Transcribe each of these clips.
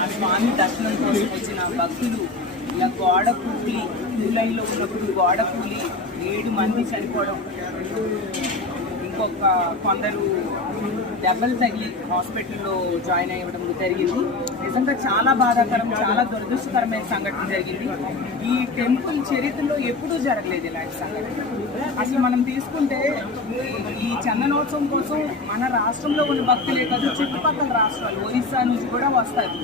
ఆ స్వామి దర్శనం కోసం వచ్చిన భక్తులు ఇలా గోడ కూలి క్యూ లైన్లో ఉన్నప్పుడు గోడ కూలి 7 మంది చనిపోవడం, ఇంకొక కొందరు దెబ్బలు తగిలి హాస్పిటల్లో జాయిన్ అయ్యడం జరిగింది. నిజంగా చాలా బాధాకరం, చాలా దురదృష్టకరమైన సంఘటన జరిగింది. ఈ టెంపుల్ చరిత్రలో ఎప్పుడూ జరగలేదు ఇలాంటి సంఘటన. అసలు మనం తీసుకుంటే ఈ చందనోత్సవం కోసం మన రాష్ట్రంలో ఉన్న భక్తులే కాదు, చుట్టుపక్కల రాష్ట్రాలు ఒరిస్సా నుంచి కూడా వస్తారు.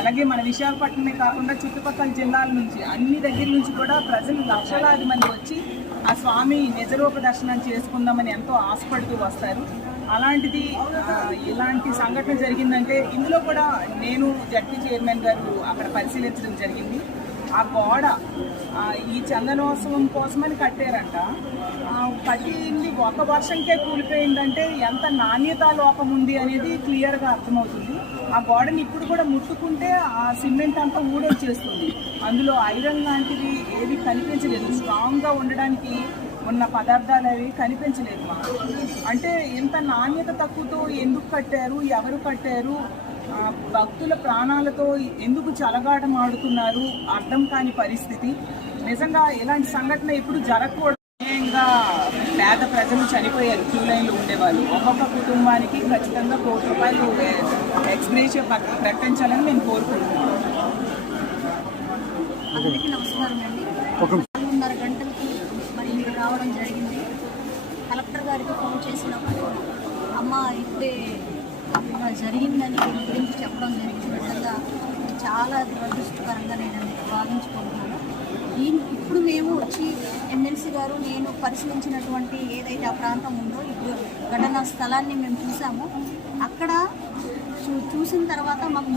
అలాగే మన విశాఖపట్నమే కాకుండా చుట్టుపక్కల జిల్లాల నుంచి అన్ని దగ్గర నుంచి కూడా ప్రజలు లక్షలాది మంది వచ్చి ఆ స్వామి నిజరూప దర్శనం చేసుకుందామని ఎంతో ఆశపడుతూ వస్తారు. అలాంటిది ఇలాంటి సంఘటన జరిగిందంటే ఇందులో కూడా నేను జడ్పీ చైర్మన్ గారు అక్కడ పరిశీలించడం జరిగింది. ఆ గోడ ఈ చందనోత్సవం కోసమని కట్టారంట. కట్టింది ఒక వర్షంకే కూలిపోయిందంటే ఎంత నాణ్యతా లోపం ఉంది అనేది క్లియర్గా అర్థమవుతుంది. ఆ గోడని ఇప్పుడు కూడా ముట్టుకుంటే ఆ సిమెంట్ అంతా ఊడొచ్చేస్తుంది. అందులో ఐరన్ లాంటివి ఏవి కనిపించలేదు. స్ట్రాంగ్గా ఉండడానికి ఉన్న పదార్థాలు అవి కనిపించలేదు మాకు. అంటే ఎంత నాణ్యత తక్కువతో ఎందుకు కట్టారు, ఎవరు కట్టారు, భక్తుల ప్రాణాలతో ఎందుకు చెలగాటమాడుతున్నారు అర్థం కాని పరిస్థితి. నిజంగా ఇలాంటి సంఘటన ఇప్పుడు జరగకూడదు. ముఖ్యంగా పేద ప్రజలు చనిపోయారు, క్యూ లైన్లో ఉండేవాళ్ళు. ఒక్కొక్క కుటుంబానికి ఖచ్చితంగా ₹1,00,00,000 ఎక్స్గ్రేషియా ప్రకటించాలని నేను కోరుకుంటున్నాను. అందరికీ నమస్కారం అండి. 4:30 గంటలకి మరి మీరు రావడం జరిగింది. కలెక్టర్ గారికి ఫోన్ చేసినప్పుడు అమ్మ ఇప్పుడే జరిగిందని దీని గురించి చెప్పడం జరిగింది. నిజంగా చాలా దురదృష్టకరంగా నేను భావించుకుంటున్నాను. ఇప్పుడు మేము వచ్చి ఎమ్మెల్సీ గారు నేను పరిశీలించినటువంటి ఏదైతే ఆ ప్రాంతం ఉందో ఇప్పుడు ఘటనా స్థలాన్ని మేము చూసాము. అక్కడ చూసిన తర్వాత మాకు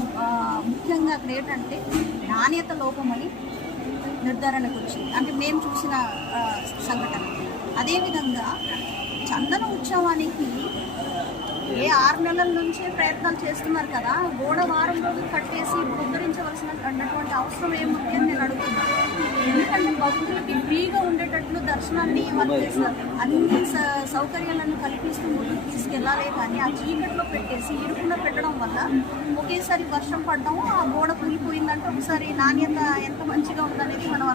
ముఖ్యంగా అక్కడ ఏంటంటే నాణ్యత లోపమని నిర్ధారణకు వచ్చింది. అంటే మేము చూసిన సంఘటన. అదేవిధంగా చందన ఉత్సవానికి 6 నెలల నుంచే ప్రయత్నాలు చేస్తున్నారు కదా, గోడ వారం రోజులు కట్టేసి ఉద్ధరించవలసినటువంటి అవసరం ఏముంది అని నేను అడుగుతున్నాను. ఎందుకంటే భక్తులకి ఫ్రీగా ఉండేటట్లు దర్శనాన్ని వాళ్ళు చేస్తారు. అన్ని సౌకర్యాలను కల్పిస్తూ ముందుకు తీసుకెళ్లాలి. కానీ ఆ చీకట్లో పెట్టేసి ఇరుకున పెట్టడం వల్ల ఒకేసారి వర్షం పడడం, ఆ గోడ కూలిపోయిందంటే ఒకసారి నాణ్యత ఎంత మంచిగా ఉందనేది మనం